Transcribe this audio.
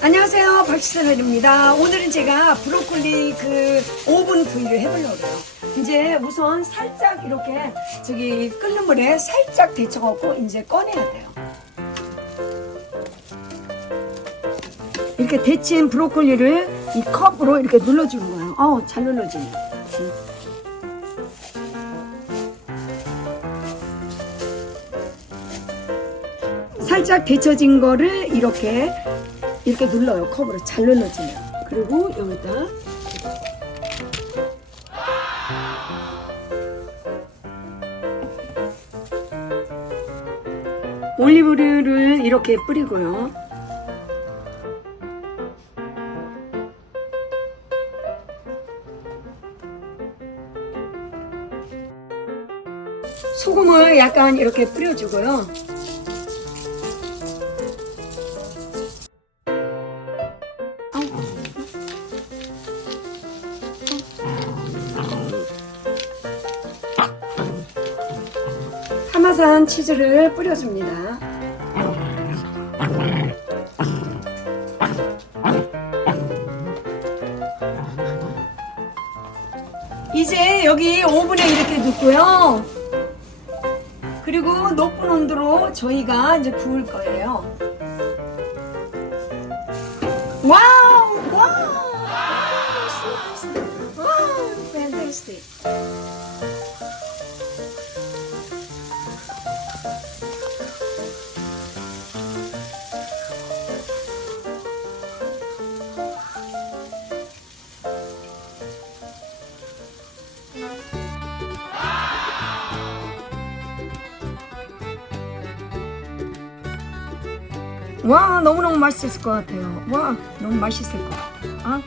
안녕하세요, 박시선입니다. 오늘은 제가 브로콜리 오븐 구이를 해보려고 해요. 이제 우선 살짝 이렇게 끓는 물에 살짝 데쳐갖고 이제 꺼내야 돼요. 이렇게 데친 브로콜리를 이 컵으로 이렇게 눌러주는 거예요. 잘 눌러지네. 살짝 데쳐진 거를 이렇게 눌러요. 컵으로 잘 눌러주면. 그리고 여기다 올리브유를 이렇게 뿌리고요. 소금을 약간 이렇게 뿌려주고요. 파마산 치즈를 뿌려줍니다. 이제 여기 오븐에 이렇게 넣고요. 그리고 높은 온도로 저희가 이제 구울 거예요. 와우! 와우! 와우! fantastic. 와, 너무너무 맛있을 것 같아요. 와, 너무 맛있을 것 같아요.